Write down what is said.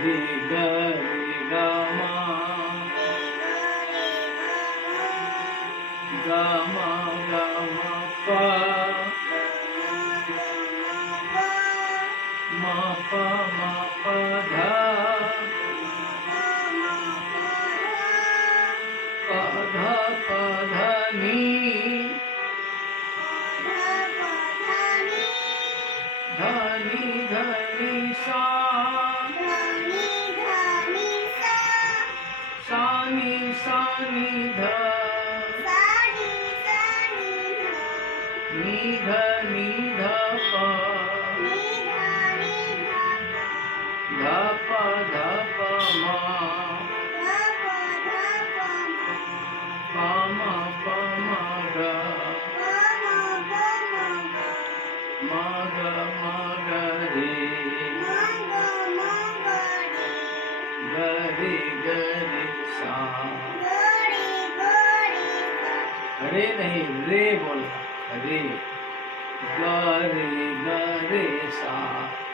રે ગ રે ગ પ મ પ ધા પ ધ ની ધની સા સાની ધ ની ધ પ ધ પ મ પ મ ગ મ ગ રે ગ રે સા રે નહીં રે બોલતા રે ગ રે સા